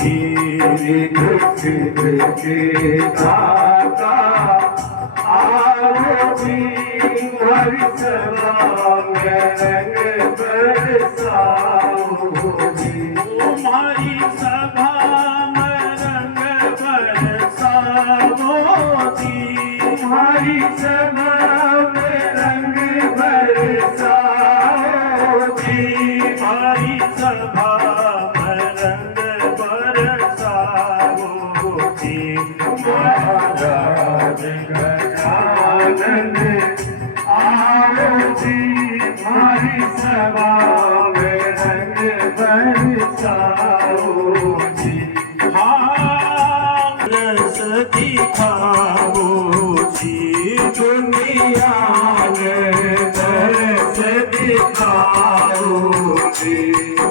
जी के दाता आओ जी हमारी सभा में रंग बरसाओ जी तुम्हारी सभा में रंग बरसाओ जी हमारी सभा में रंग बरसाओ जी हमारी सभा में रंग बरसाओ जी महाराज गजानन आओ जी हमारी सभा में रंग बरसाओ जी रस दिखाओ जी दुनिया में दरस दिखाओ जी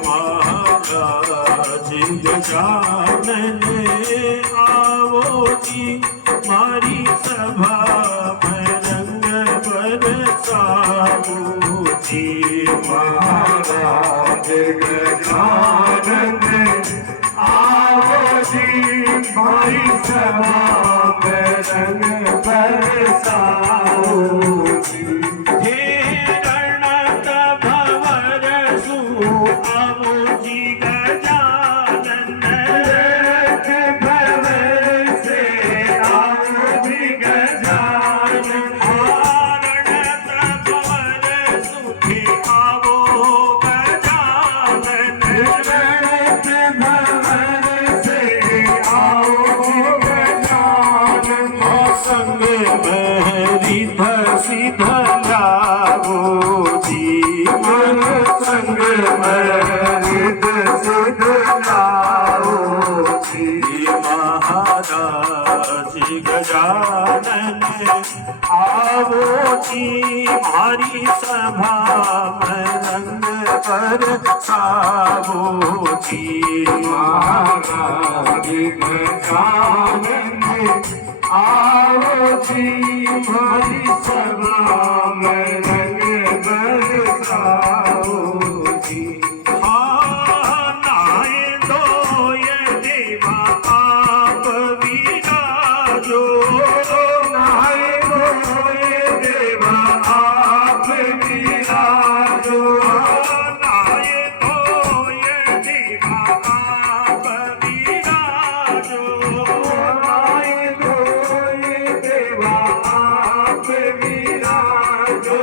महाराज गजानन आओ जी हमारी सभा में रंग बरसाओ जी महाराज गजानन आओ जी हमारी सभा में रंग बरसाओ जी हे रणत भंवर सु आओ जी गजानन भंवर से आओ जी गजानन रणत भंवर सुखी आओ गजानन रणत भंवर से आओ गजानन संग बहरी धसी धलाओ जी मन संग मरिद सिद्ध लाओ जी महाराज गजानन आओ जी हमारी सभा में रंग बरसाओ जी महाराज गजानन आओ जी हमारी सभा में रंग बरसाओ जी नाए दो ये देवा आप विराजो नाय बोए देवा आप विराजो नाए दो ये देवा आप विराजो नाय बोए देवा आप विराजो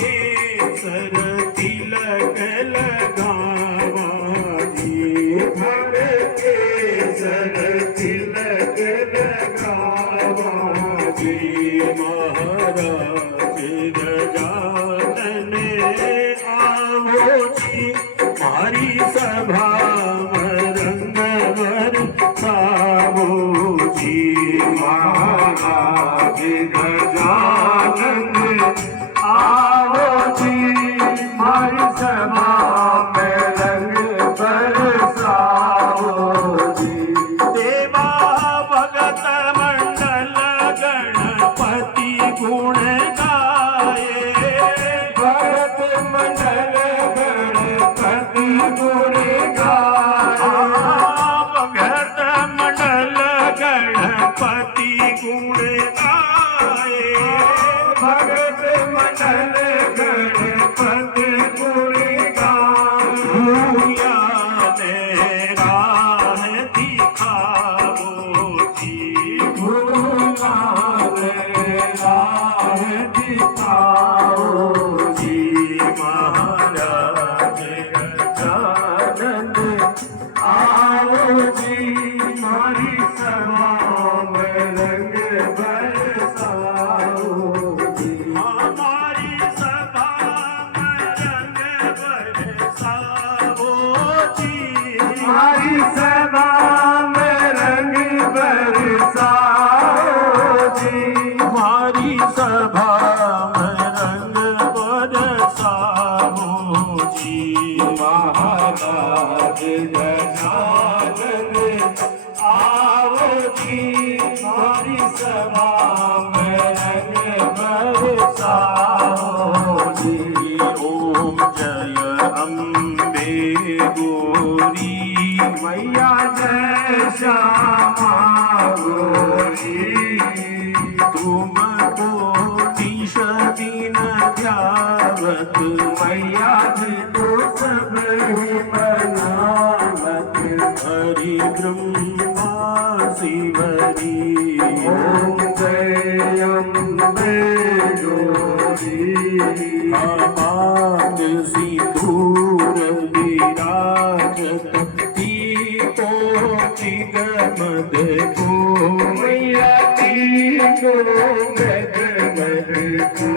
केसर तिलक लगावा जी भर के सर तिलक लगावा जी महाराज गजानन आओ जी हमारी सभा में रंग बरसाओ जी महाराज गजानन आओ जी हमारी सभा में रंग बरसाओ जी देवा भगत मंडल गणपति गुण गाए भरत मंडल गणपति गुण गाए भगत मंडल गणपति गुण गाए भगत मंडल गणपति गुण गाए भूया ने राह दिखाओ जी भूलाने राह दिखाओ जी महाराज गजानन आओ जी हमारी सभा में रंग बरसाओ जी हमारी सभा में रंग बरसाओ जी हमारी सभा में रंग बरसाओ जी हमारी सभा में रंग बरसाओ जी महाराज गजानन आओ जी हमारी सभा में रंग बरसाओ जी ओम जय अम्बे गौरी मैया जय श्यामा गोरी तुमको निश दिन ध्यावत मैया जी तो सब ही बनावत हरि ब्रह्मा शिवरी ओम जय अम्बे गौरी आमांग सिंदूर विराजत दीपोति गमद को मैया जी को गगमग को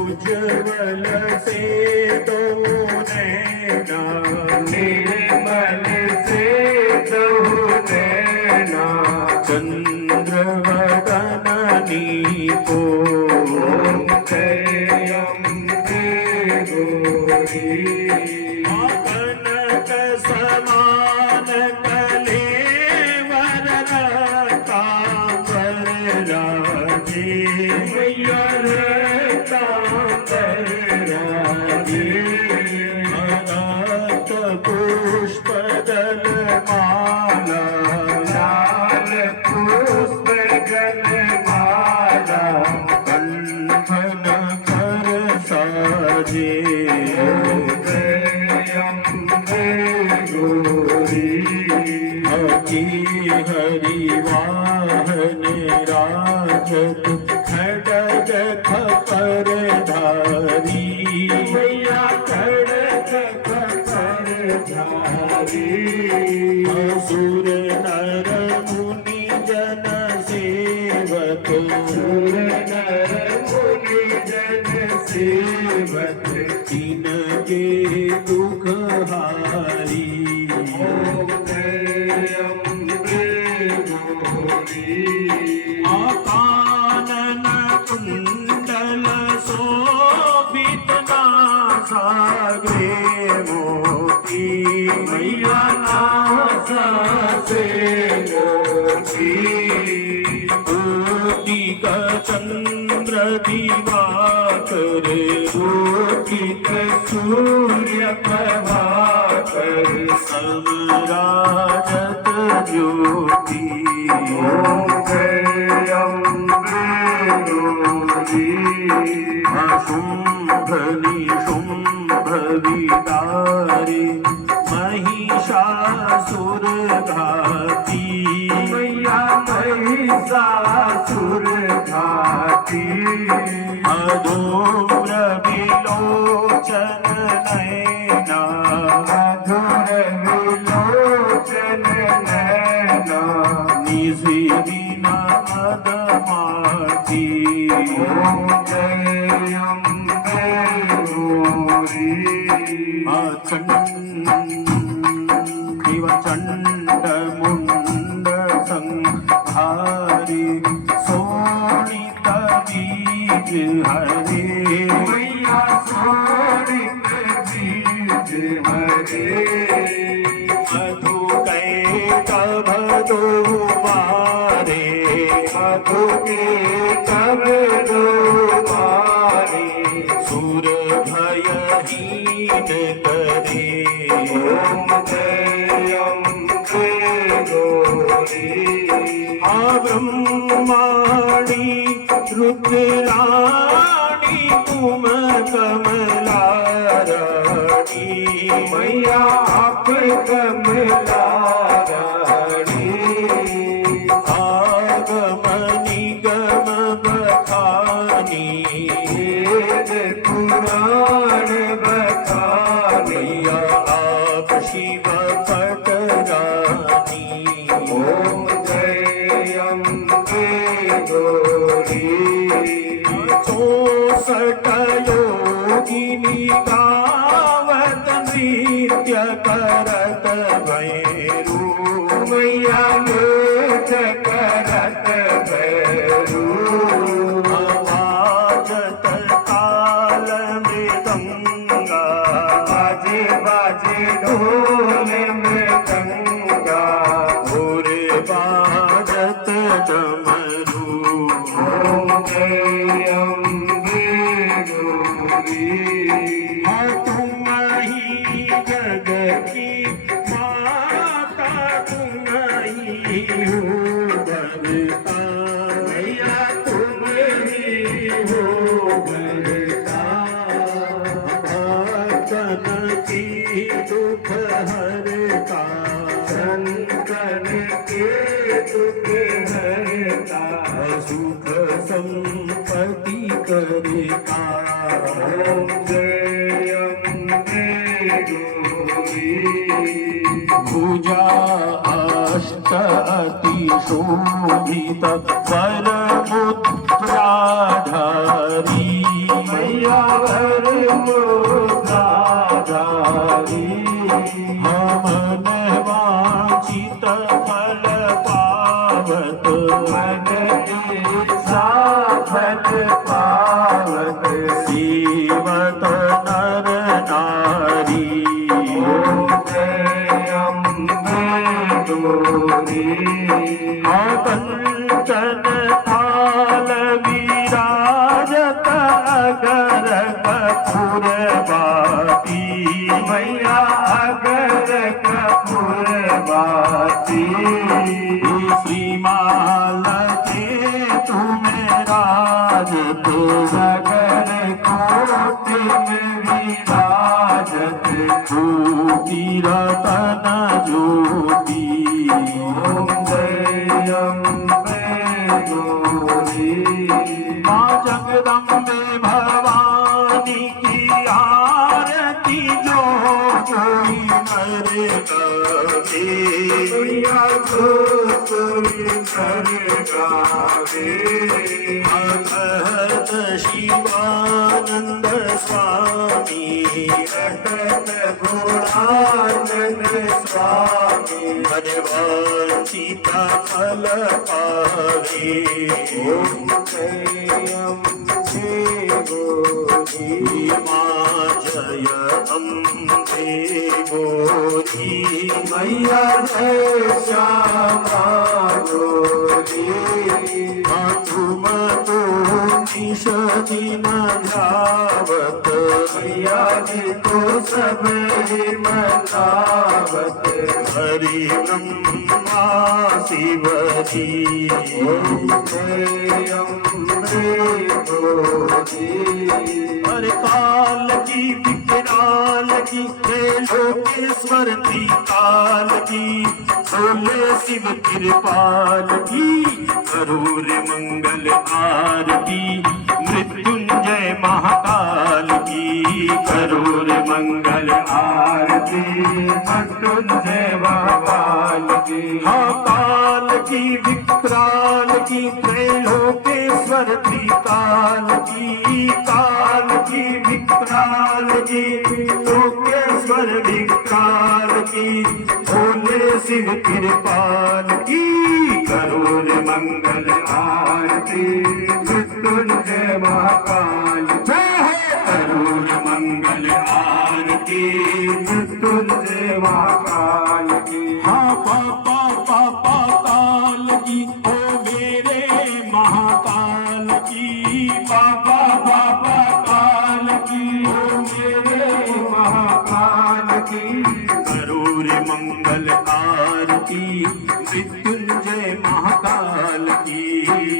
उज्ज्वल से तो नैना निर्मल से दहु नैना चंद्रवदनी को ओम जय अम्बे गौरी कनक समान कलेवर रतांबर राजे मैया रतांबर राजे भरत पुष्प दल माला लाल पुष्प गलमाला कंठन कर साजे जय अम्बे गौरी अति हरि वाहन राजत खड़ग खपर धारी मैया खड़ग खपर धारी असुर नर मुनि जन सेवक सुर नर मुनि जन सेवक तिनके दुख हारी ओम जय अम्बे गौरी आकानन कुंडल शोभित नासाग्रे मोती मैया नासा से मोती कोटिक चंद्र दिवाकर सूर्य सूर्य प्रभाकर समराजत ज्योति ओम जय अम्बे गौरी शुंभ निशुंभ विदारे महिषासुर घाती मैया महिषासुर घाती अधूम्र विलोचन नैना मधुर विलोचन नैना निशिदिना मदमाती ओम जय अम्बे गौरी चंड मुंड संहारी सोनित बीज हरे मैया सोनित बीज हरे मधु कैटभ दो मारे मधु के कब दो मारे सुर भयहीन करे ओम जय अम्बे गौरी ब्रह्माणी रुद्राणी तुम कमला रानी मैया आप कमला रानी आगम निगम बखानी वेद पुराण बखानी मैया आप शिव पटरानी ओम जय अम्बे गौरी 64 योगिनी गावत नृत्य करत भैरू ही हो भरता, मैया तुम ही हो भरता, भक्तन की दुख हरता, संतन के दुख हरता, सुख संपत्ति करता। ओम जय अम्बे गौरी। भुजा अष्ट अति शोभित वरमुद्राधारी, मैया वरमुद्राधारी, हमन वांछित फल पावत, मन इच्छा फल पावत, सेवत नर नारी। ओम जय अम्बे गौरी। कंचन थाल विराजत अगर कपूर बाती, मैया अगर कपूर बाती, श्रीमाल के तुम्हें राज तो सगर कोटि में विराजत, ज्योति रतन ज्योति। ओम जय अम्बे गौरी। माँ जगदम्बे भवानी की आरती जो कोई नर करे, मैया को कोई कर गावे, अभद शिवानंद स्वामी, अटल गुणानंद स्वामी, भगवान सीता फल पावे। ओम जय अम्बे गौरी। माँ जय अम्बे गौरी, मैया जय श्यामा गौरी, तुम तो निश दिन ध्यावत, मैया जी को सब मनावत, हरि ब्रह्मा शिव जी। ओम जय अम्बे गौरी। हर काल की विकराल की, हे लोकेश्वर त्रिकाल की, बोले शिव कृपाल की, करूर मंगल आरती, मृत्युंजय महाकाल की, करूर मंगल आरती, मृत्युंजय भगवान की। हाँ काल की विकराल की, त्रैलोकेश्वर त्रिकाल की, काल की विकराल की, लोकेश्वर विकराल की, भोले शिव कृपाल की, करूर मंगल आरती, मृत्युंजय महाकाल जय है। करूर मंगल आरती, मृत्युंजय महाकाल की। हाँ पापा पापा काल की, ओ मेरे महाकाल की, बाबा बाबा काल की, ओ मेरे महाकाल की। करूर मंगल आरती, मृत्युंजय महाकाल की,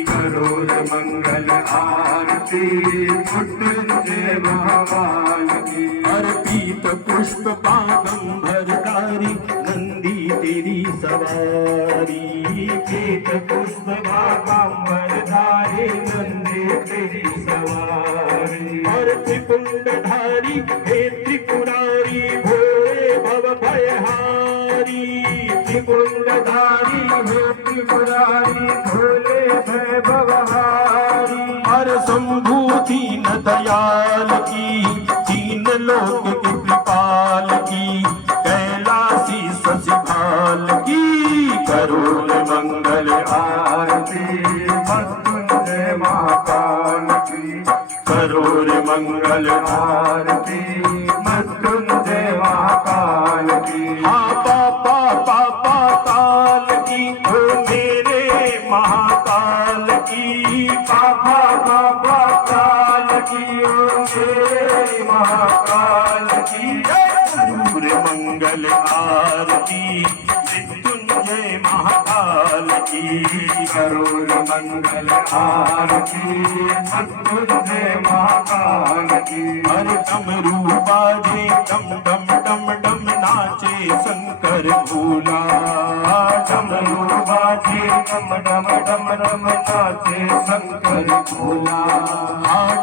करूर मंगल आरती, मृत्युंजय भगवान की। अर्पित पुष्प पागंबरधारी, नंदी तेरी सवारी, पीत पुष्प बागंबरधारी, नंदी तेरी सवारी। और त्रिपुंडधारी हे त्रिपुरारी, भोले भव भयहारी, त्रिपुंडधारी हे त्रिपुरारी, भोले भय भवहारी। हर संभूति न दयाल की, तीन लोक की कृपाल की, कैलासी ससिभाल की, करूर मंगल आरती, मृत्युंजय महाकाल की। करूर मंगल आरती, मृत्युंजय महाकाल की। हाँ पापा पापा काल की, ओ मेरे महाकाल की, बाबा बाबा काल की, ओ मेरे महाकाल की। करूर मंगल आरती, मृत्युंजय महाकाल की। करोड़ मंगल आरती सतगुरुदेव महाकाल की। हर डमरू बाजे डम डम डम डम नाचे शंकर भोला। डमरू बाजे डम डम डम डम नाचे शंकर भोला।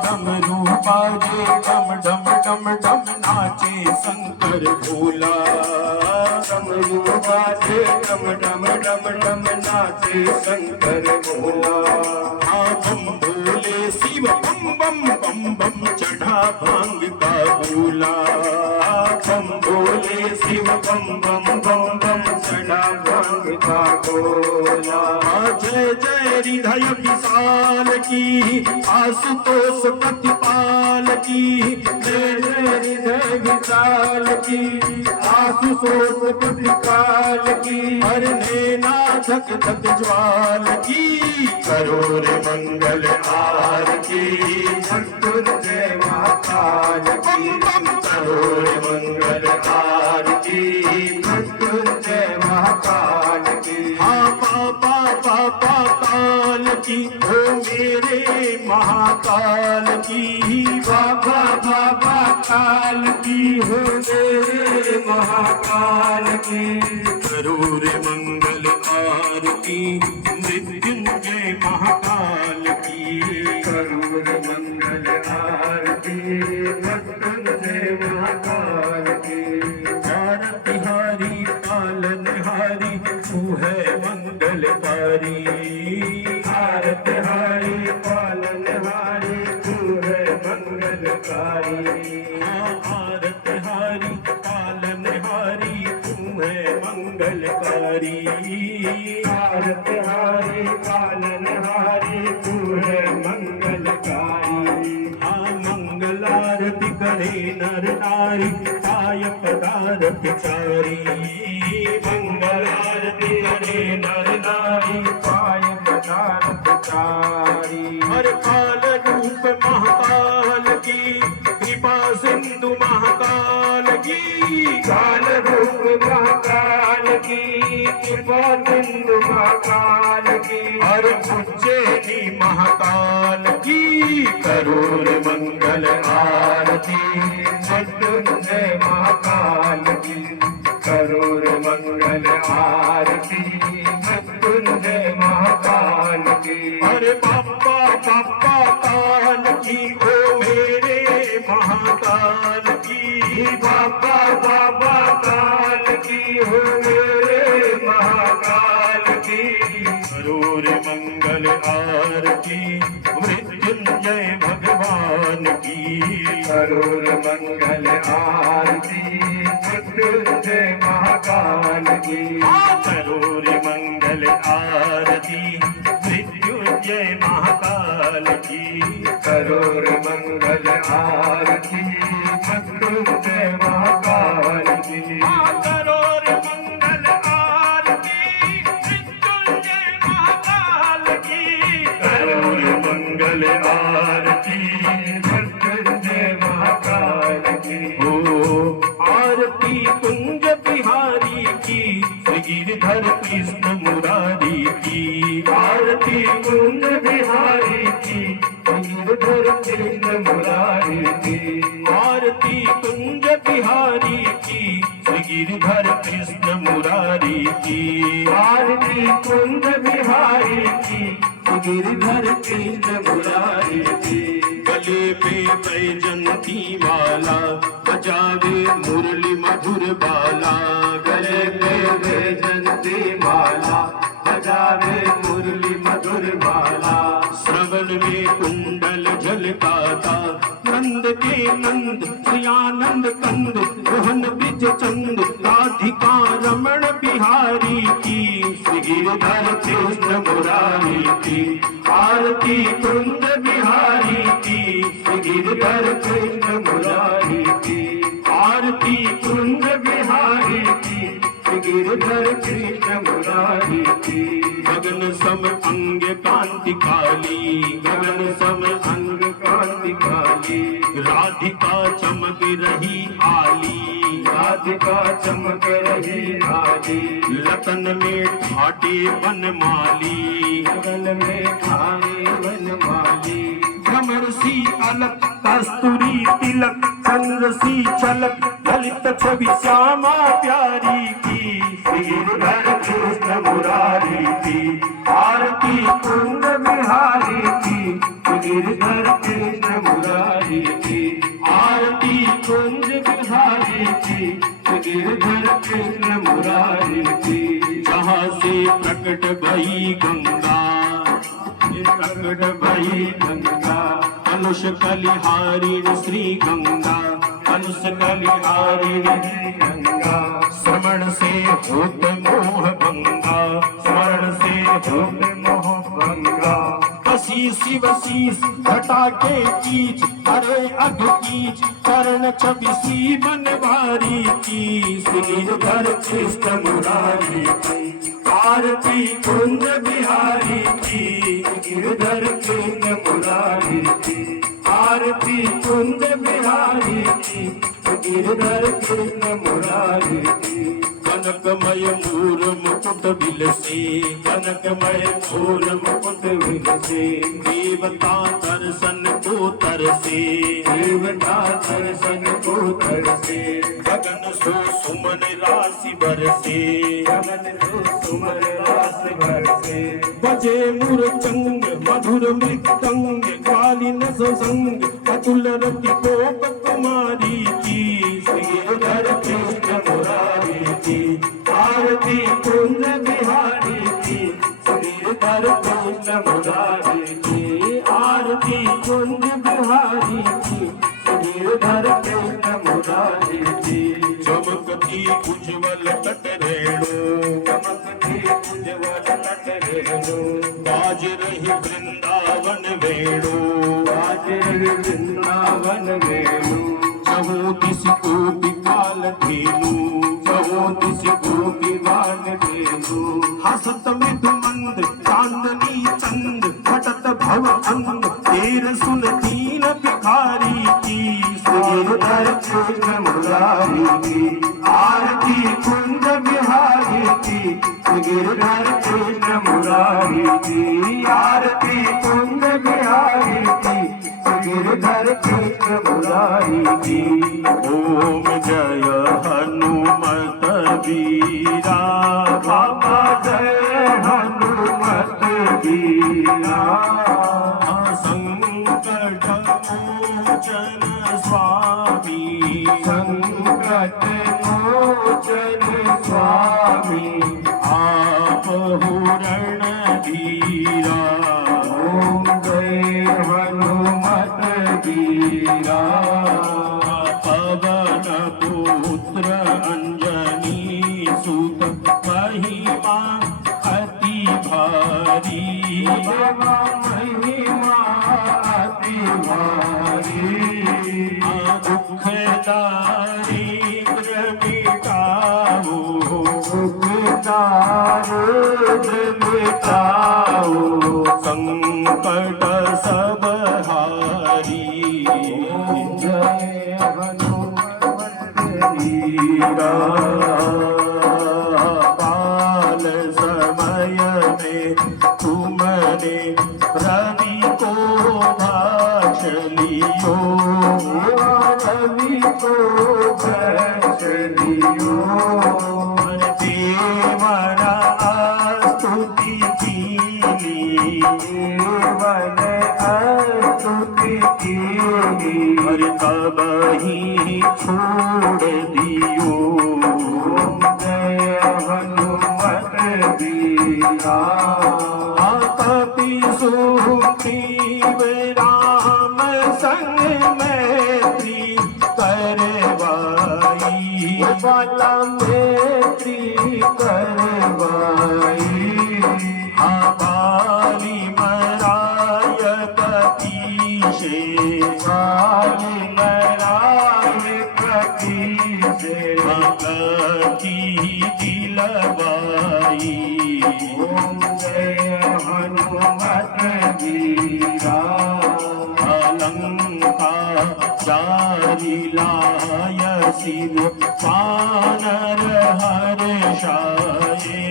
डमरू बाजे डम डम डम डम नाचे शंकर भोला। डमरू बाजे डम डम डम डम नाचे शंकर भोला। बम भोले शिव बम बम बम बम चढ़ा भांग का भोला। बम भोले शिव बम बम बम बम चढ़ा भांग का गोला। जय जय हृदय विशाल की आशुतोष प्रतिपाल की। जय जय हृदय विशाल की आशुतोष प्रतिपाल की। हर नैना धक धक ज्वाल की। करोड़ मंगल आरती सतगुरुदेव महाकाल की। करोड़ मंगल आरती सतगुरुदेव महाकाल की। पापा काल की ओ मेरे महाकाल की। बाबा बाबा काल की हो मेरे महाकाल की। करोड़ मंगल आरती मृत्युंजय महाकाल की। करोड़ मंगल आरती सतगुरुदेव महाकाल की। बिहारी पालनहारी तू है मंगलकारी। भारत हारी पालनहारी तू है मंगलकारी। भारत हारी पालनहारी तू है मंगलकारी। भारत हारी पालनहारी तू है मंगलकारी। मंगल आरती करे नर नारी पाय पदार्थ चारी। मंगल आरती करे नर नारी पाय पदार्थ चारी। हर काल रूप महाकाल की कृपा सिंधु महाकाल की। काल रूप महाकाल की कृपा सिंधु महाकाल की। हर उज्जैनी महाकाल की। करोड़ मंगल आरती सतगुरुदेव महाकाल की। करोड़ मंगल आरती सतगुरुदेव महाकाल की। अरे बाबा बाबा काल की ओ मेरे महाकाल की। बाबा बाबा काल की हो मेरे महाकाल की। करोड़ मंगल आरती मृत्युंजय भगवान की। करोड़ मंगल आरती सतगुरुदेव महाकाल की। करोड़ मंगल आरती मृत्युंजय महाकाल की। करोड़ मंगल आरती सतगुरुदेव महाकाल की। करोड़ मंगल आरती मृत्युंजय महाकाल की। करोड़ मंगल आरती सतगुरुदेव महाकाल की। ओ आरती कुंज बिहारी की गिरधर कृष्ण मुरारी की। आरती कुंज बिहारी की गिरधर कृष्ण मुरारी की। आरती कुंज बिहारी की गिरधर कृष्ण मुरारी की। आरती कुंज बिहारी की गिरधर कृष्ण मुरारी की। गले पे बैजंती माला बजावे मुरली मधुर बाला। गले पे वैजंती माला बजावे मुरली मधुर माला। श्रवण में कुंडल झलकाता नंद के नंद प्रियानंद कंद मोहन बिज चंद राधिका रमण बिहारी की। श्री गिरधर कृष्ण मुरारी की। आरती कुंज बिहारी की गिरधर कृष्ण मुरारी की। आरती कुंज बिहारी की गिरधर कृष्ण मुरारी की। गगन सम अंग कांति काली गगन सम अंग कांति काली। राधिका चमक रही आली। राधिका चमक रही लाली, लतन में ठाटे बनमाली, गगन में ठाए वनमाली, भ्रमर सी अलक कस्तूरी तिलक, चंद्र सी छलक ललित छवि श्यामा प्यारी की। गिरधर कृष्ण मुरारी की, आरती कुंद बिहारी की, गिरधर कृष्ण मुरारी की, आरती कुंज बिहारी की, गिरधर कृष्ण मुरारी की। जहाँ से प्रकट भई गंगा, प्रकट भई गंगा, कलुष कलिहारिणी श्री गंगा, कलुष कलिहारिणी गंगा, श्रवण से होत मोह भंगा, स्मरण से होत मोह गंगा, कसी शिव शीस घटा के कीच, अरे अघ कीच कर्ण छवि सी बनवारी की। गिरधर कृष्ण मुरारी की, आरती कुंज बिहारी की, गिरधर कृष्ण मुरारी की, आरती कुंज बिहारी की, गिरधर कृष्ण मुरारी की। कनकमय मूर मुकुट बिलसे, कनकमय मूर मुकुट विलसे, देवता दर्शन को तरसे, देवता दर्शन को तरसे, गगन सो सुमन राशि बरसे, गगन को सुमन रास बरसे, बजे मुरचंग मधुर मृदंग, कालीन संग अतुल रति गोप कुमारी की। गिरधर कृष्ण मुरारी की, आरती कुंज बिहारी की, गिरधर कृष्ण मुरारी की, आरती कुंज बिहारी की, गिरधर कृष्ण मुरारी की। चमकती उज्ज्वल तट रेणु, चमकती उज्ज्वल तट रेणु, बाज रही वृंदावन वेणु, बाज रही वृंदावन वेणु, चहु दिस को विकाल धेनु, चहु दिस गोपी बाल धेनु, हसत मृदु मंद चांदनी चंद, घटत भव अंग तेर सुन दीन भिखारी की। गिरधर कृष्ण मुरारी की, आरती कुंज बिहारी की, गिरधर कृष्ण मुरारी की, आरती कुंज बिहारी की, गिरधर कृष्ण मुरारी की। ओम जय हनुमत वीरा, बाबा जय हनुमत वीरा, संकट मोचन स्वामी, संकट मोचन स्वामी, आपहु रणधीरा, ओम जय हनुमत वीरा, पवन पुत्र अंजनी सुत, महिमा अति भारी, बाबा महिमा अति भारी, दुख दारिद्र मिटाओ, दुख दारिद्र मिटाओ, संकट सब हारी। ओम जय हनुमत वीरा, काल समय में तुमने रवि को भाष लियो, रवि को बख्श लियो, देवन स्तुति कीनी, देवन स्तुति कीनी, हर तब ही छोड़ दियो। ओम जय हनुमत वीरा, कपि सुग्रीव राम संग मैत्री करवाई, बाला मैत्री करवाई, बाली मराय पति से, बाली मराय पति से, भगति दिलवाई। ओम जय हनुमत वीरा, अलंका चारि लाय शिव वानर हर्षाये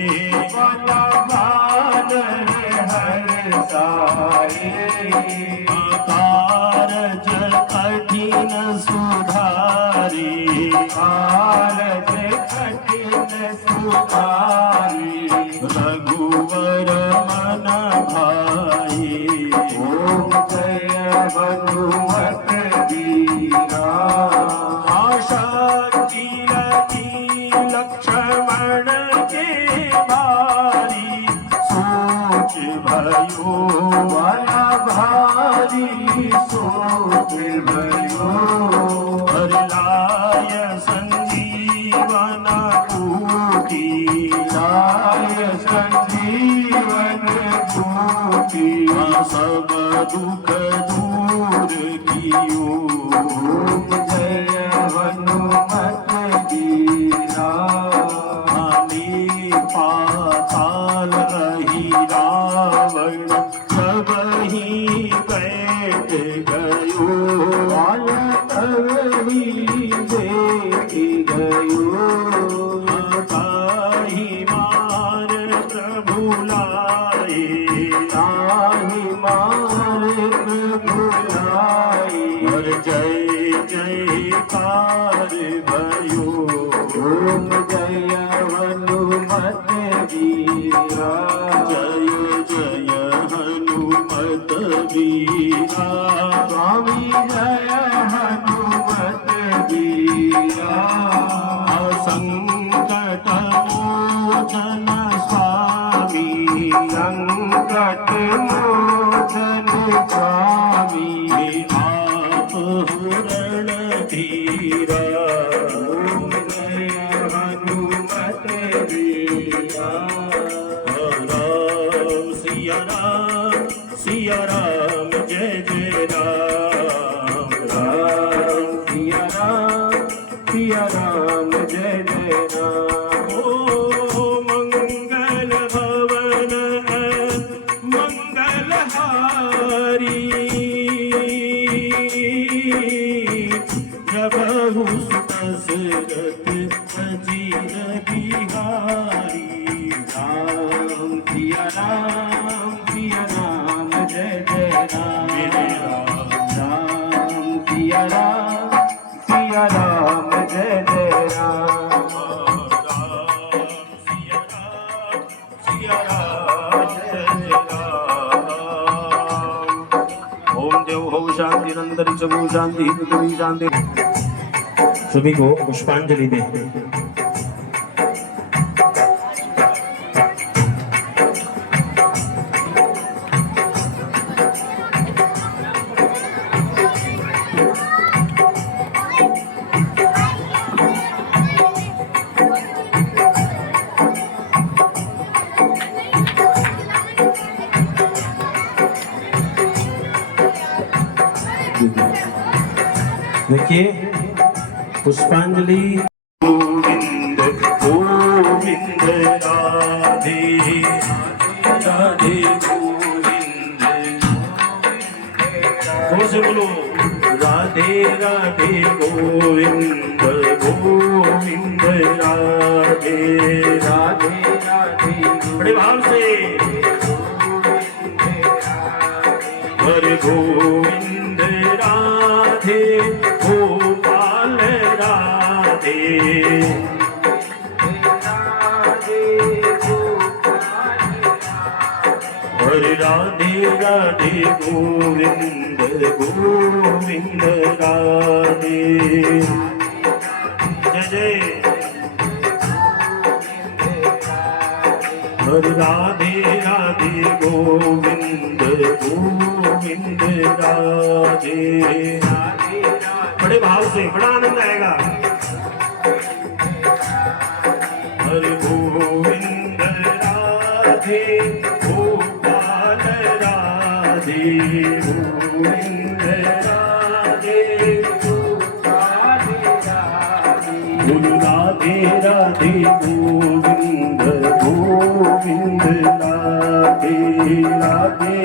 वाला वानर हर्षाये कारज कठिन सुधारी कारज कठिन सुधारी रघुवर मन भाई ओम जय हनुमत वीरा आशा कीरति लक्ष्मण के भारी सोच भयो वाला भारी सोच भयो हरलाय संजीवन कूटी लाय संजीवन कूटी सब दुख दूर कियो ओम जय हनुमत वीरा आने पाताल रही रावण सब ही बैठ गयो वाला तवही देख गयो ताहि मार प्रभु लाए ताहि मार प्रभुलाए हर जय जयकार भयो ओम जय हनुमत वीरा जय जय हनुमत वीरा स्वामी जय हनुमत वीरा संकट मोचन स्वामी संकट मोचन स्वामी आप हुरण धीरा ओम जय हनुमत वीरा राम सिया राम जय जय राम राम सिया राम जय जय राम ओ मंगल भवन मंगलहारी प्रभु दशरथ अजीर बिहारी राम सिया राम जय जय राम राम सिया राम जय जय राम ओम देव हो शांति अंतरिक्ष को शांति पृथ्वी शांति सभी को पुष्पांजलि दे देखिए पुष्पांजलि गोविंद गोविंद राधे राधे गोविंद से बोलो राधे राधे गोविंद गोविंद राधे राधे राधे बड़े भाव से हरे गोविंद राधे गोपाल राधे हरे राधे राधे गोविंद गोविंद राधे जय जय हरे राधे राधे गोविंद गोविंद राधे बड़े भाव से बड़ा आनंद आएगा हरे गोविंद राधे गोपाल राधे गोविंद राधे गुरु राधे राधे गोविंद गोविंद राधे राधे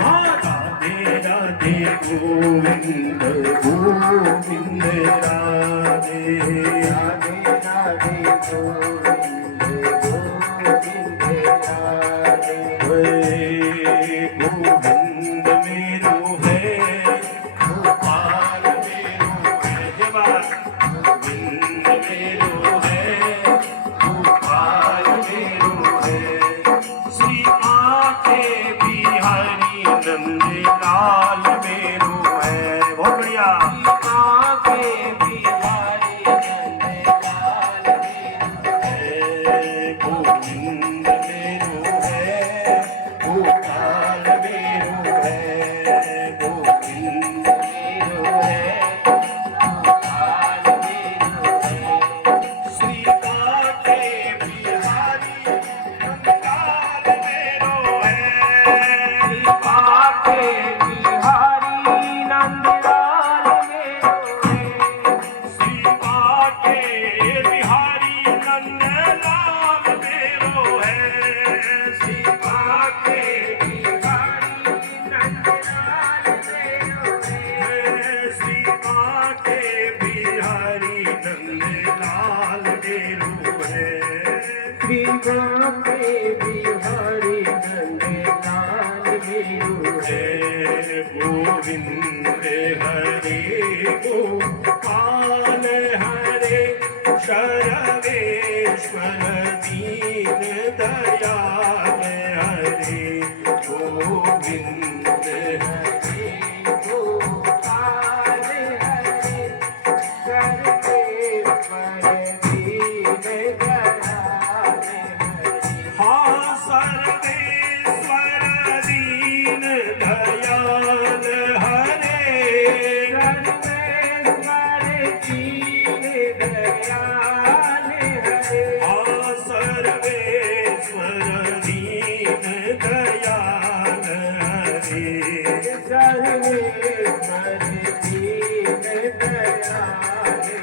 हाँ राधे राधे गोविंद गोविंद राधे राधे राधे गोविंद गोविंद राधे। गोविंद मेरो है गोपाल मेरो है जय बाबा। गोविंद मेरो है गोपाल मेरो है श्री आके बिहारी नंद लाल मेरो है। बहुत बढ़िया। आके बिहारी नंद लाल है गोविंद मेरो है गोपाल मेरो है गोविंद मेरो है गोपाल मेरो है। श्री आके बिहारी नंदलाल मेरो है। आके बिहारी नंद लाल मेरो है। श्री आके बिहारी नंदलाल मेरो है। श्री आके बिहारी नंद लाल मेरो है। श्री आके बिहारी नंदलाल मेरो है। श्री आके बिहारी नंद लाल मेरो है। गोविंद हरे गोपाल हरे शरवेश्वर दीन दयाल हरे गोविंद हरे गोपाल हरे सर्वेश्वर दीन दयाल हरे। हाँ सर्वेश्वर दीन दयाल हरे सर्वेश्वर दीन दयाल हरे। हाँ सर्वेश्वर दीन दयाल हरे सर्वेश्वर दीन दयाल हरे।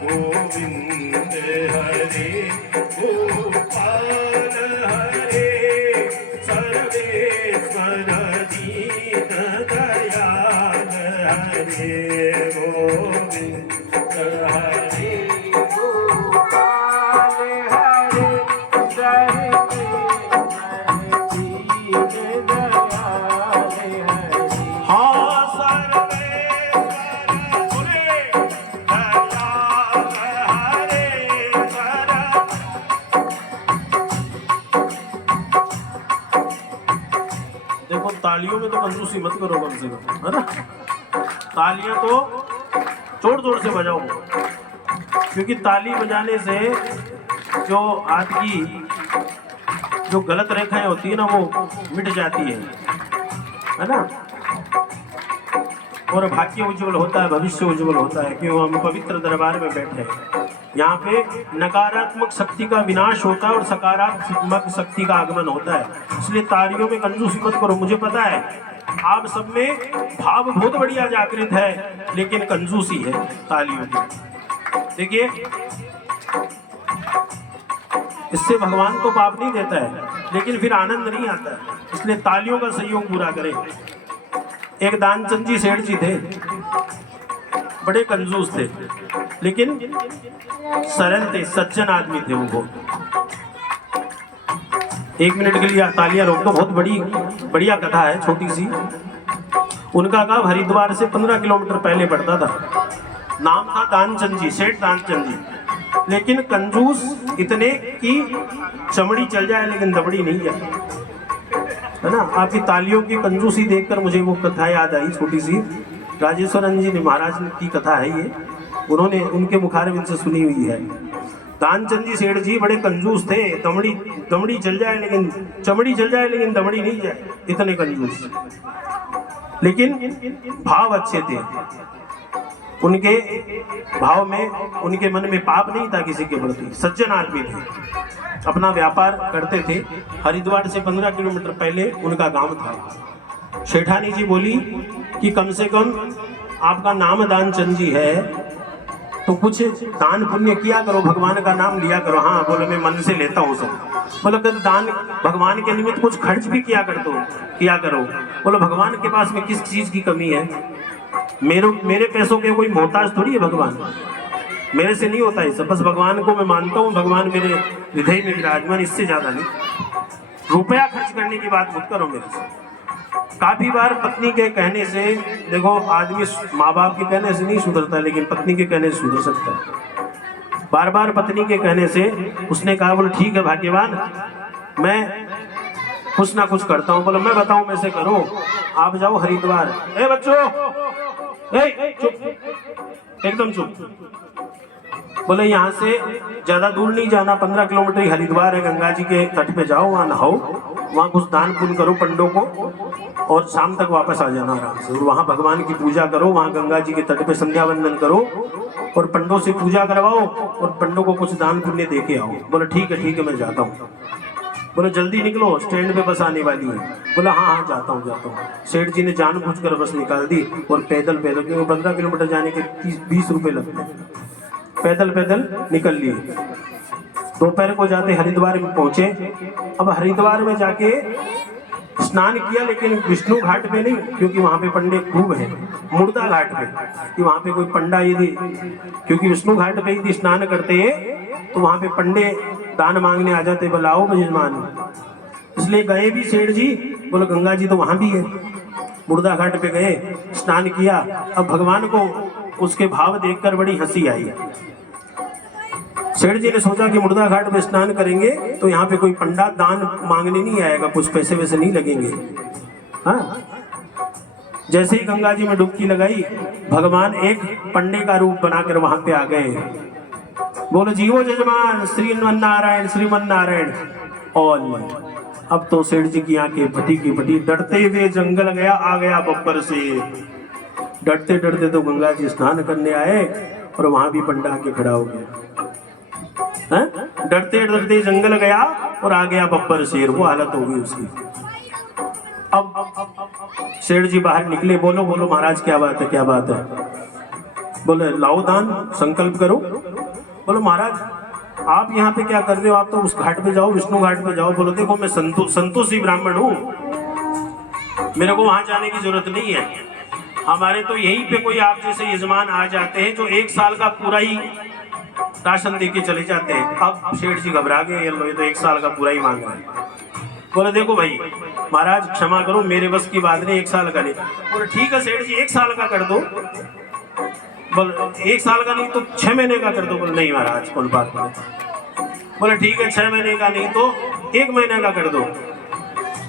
गोविंद हरे गोपाल हरे सर्वेश्वर दीन दयाल हरे गोविंद हरे गोपाल हरे सर्वेश्वर दीन दयाल हरे। हाँ सर्वेश्वर बोले दयाल हरे देखो तालियों में तो कंजूसी मत करो कम से कम, है ना। तालियां तो जोर जोर से बजाओ, क्योंकि ताली बजाने से जो आपकी जो गलत रेखाएं होती है ना वो मिट जाती है ना। और भाग्य उज्जवल होता है, भविष्य उज्जवल होता है, क्यों हम पवित्र दरबार में बैठे हैं। यहाँ पे नकारात्मक शक्ति का विनाश होता है और सकारात्मक शक्ति का आगमन होता है। इसलिए तालियों में कंजूसी मत करो। मुझे पता है आप सब में भाव बहुत बढ़िया जागृत है, लेकिन कंजूसी है तालियों की। देखिए इससे भगवान तो पाप नहीं देता है, लेकिन फिर आनंद नहीं आता है। इसलिए तालियों का सहयोग पूरा करें। एक दानचंद जी सेठ जी थे, बड़े कंजूस थे, लेकिन सरल थे, सज्जन आदमी थे वो। 1 मिनट के लिए तालियां रोक दो। बहुत बड़ी बढ़िया कथा है, छोटी सी। उनका गांव हरिद्वार से 15 किलोमीटर पहले पड़ता था। नाम था दानचंद जी, सेठ दानचंद जी, लेकिन कंजूस इतने कि चमड़ी चल जाए लेकिन दबड़ी नहीं जाए, है ना। आपकी तालियों की कंजूसी देखकर मुझे वो कथा याद आई, छोटी सी। राजेश्वरन जी ने महाराज की कथा है ये, उन्होंने उनके मुखारबिंद से सुनी हुई है। दानचंद जी सेठ जी बड़े कंजूस थे, दमड़ी चल जाए लेकिन चमड़ी चल जाए लेकिन दमड़ी नहीं जाए, इतने कंजूस। लेकिन भाव अच्छे थे उनके। भाव में उनके मन में पाप नहीं था किसी के प्रति, सज्जन आदमी थे, अपना व्यापार करते थे। हरिद्वार से 15 किलोमीटर पहले उनका गांव था। शेठानी जी बोली कि कम से कम आपका नाम दानचंद जी है, तो कुछ दान पुण्य किया करो, भगवान का नाम लिया करो। हाँ बोले मैं मन से लेता हूँ सब। बोलो कभी दान भगवान के निमित्त कुछ खर्च भी किया करो। बोलो भगवान के पास में किस चीज की कमी है? मेरे पैसों के कोई मोहताज थोड़ी है भगवान, मेरे से नहीं होता है सब। बस भगवान को मैं मानता हूँ, भगवान मेरे हृदय में विराजमान, इससे ज्यादा नहीं। रुपया खर्च करने की बात मत करो मेरे से। काफी बार पत्नी के कहने से, देखो आदमी माँ बाप के कहने से नहीं सुधरता, लेकिन पत्नी के कहने से सुधर सकता है। बार बार पत्नी के कहने से उसने कहा, बोले ठीक है भाग्यवान, मैं कुछ ना कुछ करता हूँ। बोले मैं बताऊं मैं से करो, आप जाओ हरिद्वार। ए बच्चों, चुप, एकदम चुप। बोले यहाँ से ज्यादा दूर नहीं जाना, 15 किलोमीटर ही हरिद्वार है, गंगा जी के तट पे जाओ, वहाँ नहाओ, वहाँ कुछ दान पुण्य करो पंडों को, और शाम तक वापस आ जाना आराम से। वहाँ भगवान की पूजा करो, वहाँ गंगा जी के तट पे संध्या वंदन करो, और पंडों से पूजा करवाओ, और पंडों को कुछ दान पुण्य दे के आओ। बोले ठीक है मैं जाता हूँ। बोले जल्दी निकलो, स्टैंड पे बस आने वाली है। बोला हाँ जाता हूँ। सेठ जी ने जानबूझकर बस निकाल दी, और पैदल क्योंकि 15 किलोमीटर जाने के 20 रुपए लगते हैं, पैदल निकल लिए। दोपहर को जाते हरिद्वार में पहुंचे। अब हरिद्वार में जाके स्नान किया, लेकिन विष्णु घाट पे नहीं, क्योंकि वहां पे पंडे खूब हैं। मुर्दा घाट पे, कि वहां पे कोई पंडा यदि, क्योंकि विष्णु घाट पे यदि स्नान करते हैं तो वहां पे पंडे दान मांगने आ जाते, बुलाओ मेजमान। इसलिए गए भी सेठ जी। बोले गंगा जी तो वहां भी है। मुर्दा घाट पे गए, स्नान किया। अब भगवान को उसके भाव देखकर बड़ी हंसी आई। सेठ जी ने सोचा कि मुर्दा घाट में स्नान करेंगे तो यहाँ पे कोई पंडा दान मांगने नहीं आएगा, कुछ पैसे वैसे नहीं लगेंगे। हाँ, जैसे ही गंगा जी में डुबकी लगाई, भगवान एक पंडे का रूप बनाकर वहां पे आ गए। बोलो जीवो जजमान, श्रीमन नारायण। और अब तो सेठ जी की आंखें फटी की फटी। डरते हुए जंगल गया, आ गया बब्बर से। डरते तो गंगा जी स्नान करने आए, और वहां भी पंडा आके खड़ा हो गया। डरते जंगल गया, और आ गया बब्बर शेर। वो हालत हो गई उसकी। अब सेठ जी बाहर निकले। बोलो महाराज क्या बात है? बोले लाओ दान, संकल्प करो। बोलो महाराज आप यहाँ पे क्या कर रहे हो? आप तो उस घाट पे जाओ, विष्णु घाट पे जाओ। बोलो देखो मैं संतोषी ब्राह्मण हूँ, मेरे को वहां जाने की जरूरत नहीं है। हमारे तो यहीं पे कोई आप जैसे यजमान आ जाते हैं जो 1 साल का पूरा ही राशन दे के चले जाते हैं। अब सेठ जी घबरा गए, ये तो 1 साल का पूरा ही मांग रहे हैं। बोले देखो भाई महाराज क्षमा करो, मेरे बस की बात नहीं, 1 साल का नहीं। बोले ठीक है सेठ जी 1 साल का कर दो। बोले 1 साल का नहीं तो 6 महीने का कर दो। बोले नहीं महाराज कोई बात नहीं। बोले ठीक है 6 महीने का नहीं तो 1 महीने का कर दो,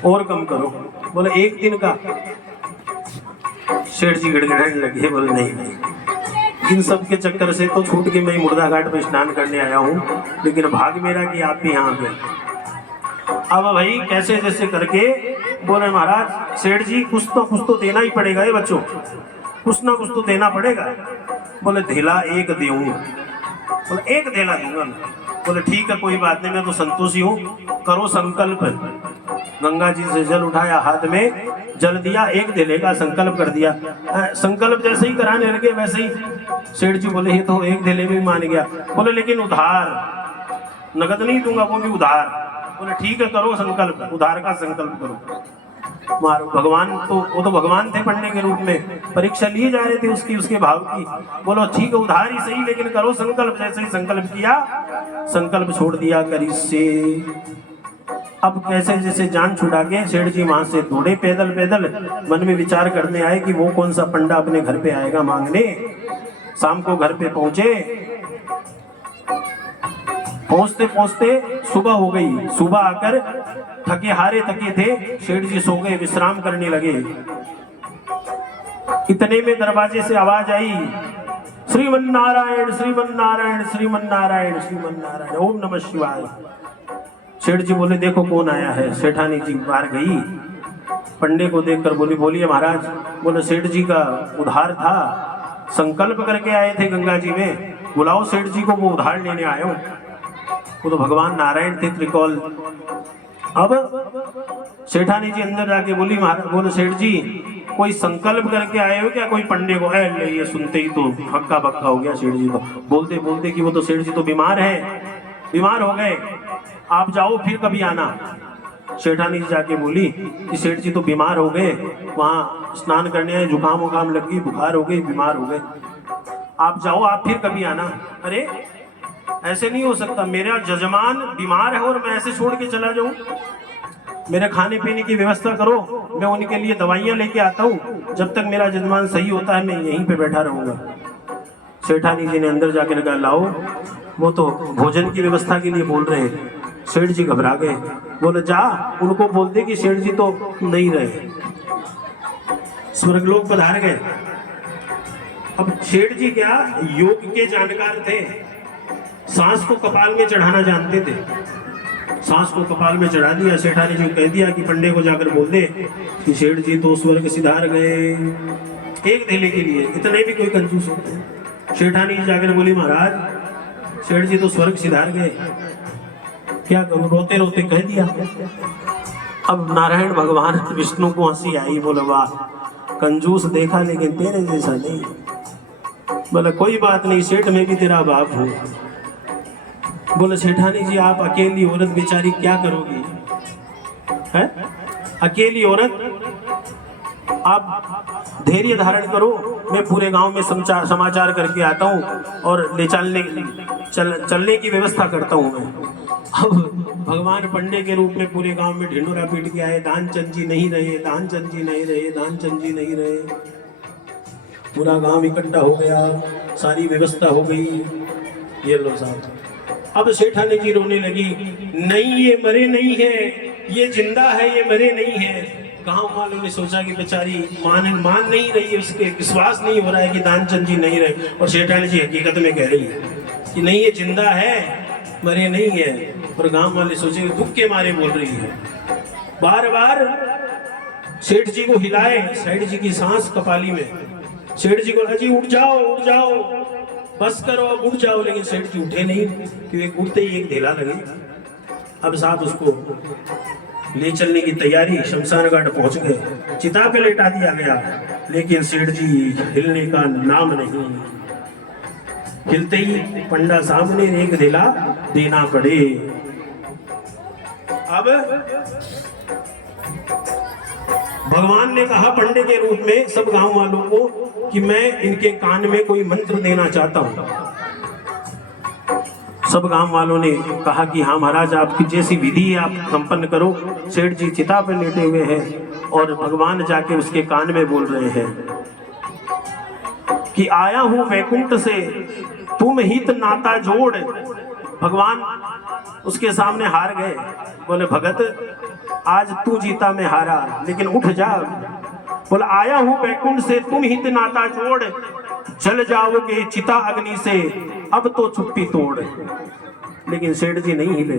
और कम करो। बोले 1 दिन का। सेठ जी गिड़गिड़ाने लगे। बोले नहीं, इन सब के चक्कर से तो छूट के मैं मुर्दा घाट में स्नान करने आया हूँ, लेकिन भाग मेरा कि आप भी यहाँ पे। अब भाई कैसे जैसे करके बोले महाराज सेठ जी कुछ तो देना ही पड़ेगा ये बच्चों, कुछ ना कुछ तो देना पड़ेगा। बोले धेला 1 दूँ। बोले 1 धेला दूंगा मैं। बोले ठीक है कोई बात नहीं, मैं तो संतोषी हूँ, करो संकल्प। गंगा जी से जल उठाया, हाथ में जल दिया, 1 धेले का संकल्प कर दिया। संकल्प जैसे ही कराने लगे वैसे ही सेठ जी बोले ये तो 1 धेले में मान गया। बोले लेकिन उधार, नगद नहीं दूंगा, वो भी उधार। बोले ठीक है करो संकल्प, उधार का संकल्प करो। भगवान तो वो तो भगवान थे पंडे के रूप में, परीक्षा लिए जा रहे थे उसके भाव की। बोलो ठीक है उधार ही सही, लेकिन करो संकल्प। जैसे ही संकल्प किया, संकल्प छोड़ दिया करी से। अब कैसे जैसे जान छुड़ा के सेठ जी वहां से दौड़े पैदल। मन में विचार करने आए कि वो कौन सा पंडा अपने घर पे आएगा मांगने। शाम को घर पे पहुंचते सुबह हो गई। सुबह आकर थके थे, सेठ जी सो गए, विश्राम करने लगे। इतने में दरवाजे से आवाज आई, श्रीमन नारायण। ओम नमः शिवाय। सेठ जी बोले देखो कौन आया है। सेठानी जी बाहर गई, पंडे को देखकर बोलिए महाराज। बोले सेठ जी का उधार था, संकल्प करके आए थे गंगा जी में, बुलाओ सेठ जी को, वो उधार लेने आए हो। वो तो भगवान नारायण थे त्रिकौल। अब सेठानी जी अंदर जाके बोली महाराज, बोले सेठ जी कोई संकल्प करके आए हो क्या? कोई पंडे को ले, ये सुनते ही तो हक्का बक्का हो गया सेठ जी को, बोलते बोलते कि वो तो सेठ जी तो बीमार है, बीमार हो गए, आप जाओ फिर कभी आना। सेठानी जी जाके बोली कि सेठ जी तो बीमार हो गए, वहाँ स्नान करने आए, जुकाम उकाम लग गई, बुखार हो गई, बीमार हो गए, आप जाओ, आप फिर कभी आना। अरे ऐसे नहीं हो सकता, मेरा जजमान बीमार है और मैं ऐसे छोड़ के चला जाऊं? मेरे खाने पीने की व्यवस्था करो, मैं उनके लिए दवाइयां लेके आता हूँ, जब तक मेरा जजमान सही होता है मैं यहीं पे बैठा रहूंगा। सेठानी जी ने अंदर जाकर कहा लाओ, वो तो भोजन की व्यवस्था के लिए बोल रहे हैं। सेठ जी घबरा गए, बोले जा उनको बोल दे कि सेठ जी तो नहीं रहे, स्वर्गलोक पधार गए। अब सेठ जी क्या योग के जानकार थे, सांस को कपाल में चढ़ाना जानते थे, सांस को कपाल में चढ़ा दिया। सेठानी जी को कह दिया कि पंडे को जाकर बोल दे कि सेठ जी तो स्वर्ग सिधार गए, एक धेले के लिए, इतने भी कोई कंजूस होते हैं। सेठानी जी जाकर बोली महाराज सेठ जी तो स्वर्ग सिधार गए, क्या करूं? रोते रोते कह दिया। अब नारायण भगवान विष्णु को हंसी आई, बोले वाह कंजूस देखा लेकिन तेरे जैसा नहीं। बोले कोई बात नहीं, सेठ में भी तेरा बाप हूं। बोले सेठानी जी आप अकेली औरत बेचारी क्या करोगी? है अकेली औरत, आप धैर्य धारण करो, मैं पूरे गांव में समाचार करके आता हूँ और ले चलने की व्यवस्था करता हूँ मैं। अब भगवान पंडे के रूप में पूरे गांव में ढिंडोरा पीट के आए, दानचंद जी नहीं रहे, दानचंद जी नहीं रहे, दानचंद जी नहीं रहे। पूरा गांव इकट्ठा हो गया, सारी व्यवस्था हो गई। ये लो साहब। अब सेठानी जी रोने लगी, नहीं ये मरे नहीं है, ये जिंदा है, ये मरे नहीं है। गांव वालों ने सोचा कि बेचारी मान नहीं रही है, उसके विश्वास नहीं हो रहा है कि दानचंद जी नहीं रहे, और सेठानी जी हकीकत में कह रही है कि नहीं ये जिंदा है, मरे नहीं है। और गांव वाले सोचे दुख के मारे बोल रही है। बार बार सेठ जी को हिलाए, सेठ जी की सांस कपाली में, सेठ जी को अजी उठ जाओ बस करो, अब उठ जाओ। लेकिन सेठ जी उठे नहीं, क्योंकि उठते ही एक ढेला लगे। अब साहब उसको ले चलने की तैयारी, शमशान घाट पहुंच गए, चिता पे लेटा दिया गया, लेकिन सेठ जी हिलने का नाम नहीं। हिलते ही पंडा सामने एक ढेला देना पड़े। अब भगवान ने कहा पंडे के रूप में सब गांव वालों को कि मैं इनके कान में कोई मंत्र देना चाहता हूं। सब गांव वालों ने कहा कि हाँ महाराज आपकी जैसी विधि है आप संपन्न करो। सेठ जी चिता पर लेटे हुए हैं और भगवान जाके उसके कान में बोल रहे हैं कि आया हूं वैकुंठ से, तुम हित नाता जोड़। भगवान उसके सामने हार गए, बोले भगत आज तू जीता मैं हारा, लेकिन उठ जा। बोले आया हूं वैकुंठ से, तुम हित नाता जोड़, जल जाओगे चिता अग्नि से, अब तो चुप्पी तोड़। लेकिन सेठ जी नहीं हिले।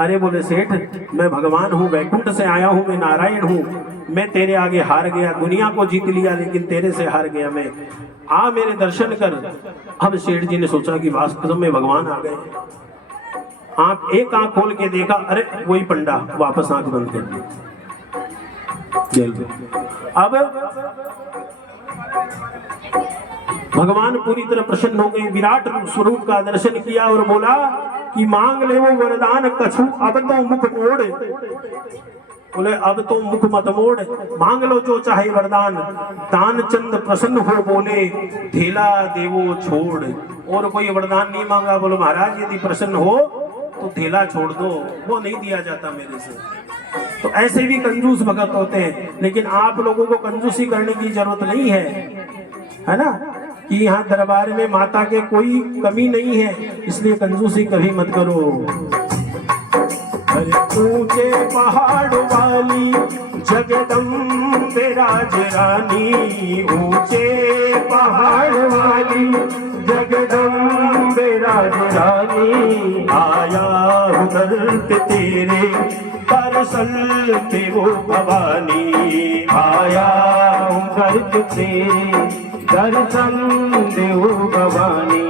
अरे बोले सेठ मैं भगवान हूँ, वैकुंठ से आया हूँ, मैं नारायण हूँ, मैं तेरे आगे हार गया, दुनिया को जीत लिया लेकिन तेरे से हार गया मैं, आ मेरे दर्शन कर। अब सेठ जी ने सोचा कि वास्तव में भगवान आ गए। एक आंख खोल के देखा, अरे वही पंडा, वापस आंख बंद कर दी। अब भगवान पूरी तरह प्रसन्न हो गए, विराट स्वरूप का दर्शन किया और बोला कि मांग ले वो वरदान कछु, अब तो मुख मोड़। बोले अब तो मुख मत मोड़, मांग लो जो चाहे वरदान। दानचंद प्रसन्न हो बोले, ढेला देवो छोड़। और कोई वरदान नहीं मांगा। बोलो महाराज यदि प्रसन्न हो तो ढेला छोड़ दो, वो नहीं दिया जाता मेरे से। तो ऐसे भी कंजूस भगत होते हैं, लेकिन आप लोगों को कंजूसी करने की जरूरत नहीं है ना, कि यहाँ दरबार में माता के कोई कमी नहीं है, इसलिए कंजूसी कभी मत करो। ऊंचे पहाड़ वाली जगदम्बे राज रानी, ऊंचे पहाड़ वाली जगदम्बे राज रानी, आया हूँ दर पे तेरे दर्शन पे वो भवानी, आया हूँ दर पे तेरे दर्शन दे वो भवानी।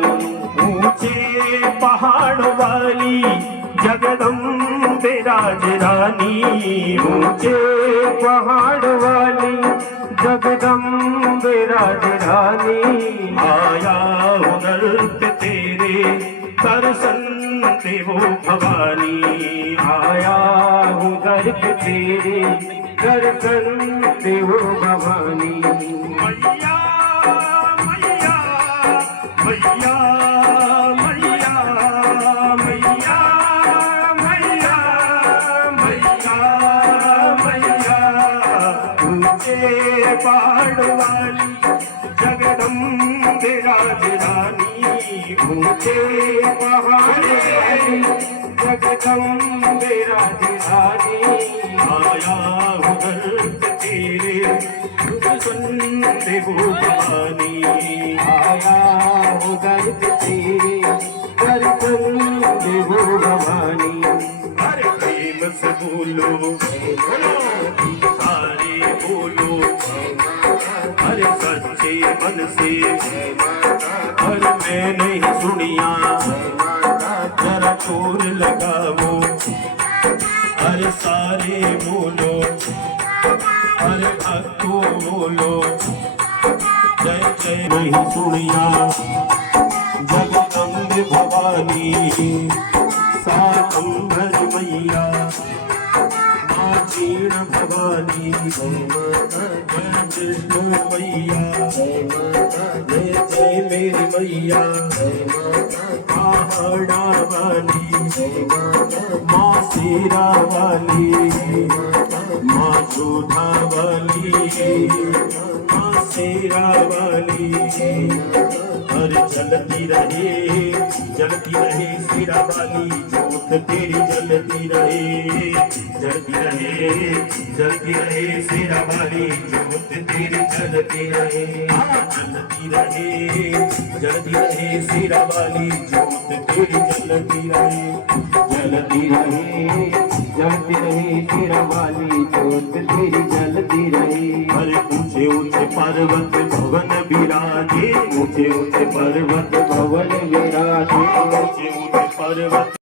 ऊंचे पहाड़ वाली जगदम्बे राज रानी, ऊंचे पहाड़ वाली जगदम्बे राजधानी आया हूँ दर पे तेरे दर्शन देवो भवानी। आया हूँ दर पे तेरे दर्शन देवो भवानी। मैया मैया मैया मैया मैया मैया मैया मैया ऊंचे पहाड़ वाली जगदम्बे राजधानी। ऊंचे पहाड़ वाली जगदम्बे राजधानी। आया उधर तेरे दर्शन देवो भवानी। आया उधर तेरे दर्शन देवो भवानी। अरे प्रेम से बोलो सारे बोलो अरे सच्चे मन से। अरे मैं नहीं सुनिया जरा चोर लगाओ अरे सारे बोलो अरे भक्तों बोलो जय जय नहीं सुनिया जगदम्बे भवानी। सातंबर मैया माँ क्षीण भवानी। जय कृष्ण मैया जय जय मेरी मैया। पहाड़ा वाली माँ शेरा वाली माँ जोधा वाली माँ शेरा वाली। अरे चलती रहे शेरा वाली जोत तेरी जलती रहे। जलती रहे शेरा वाली जोत तेरी जलती रहे। जलती रहे शेरा वाली जोत तेरी जलती रहे। जलती रहे तेरा वाली जोत तेरी जलती रहे। अरे ऊंचे ऊंचे पर्वत भवन विराजे। ऊंचे ऊंचे पर्वत भवन विराजे। ऊंचे ऊंचे पर्वत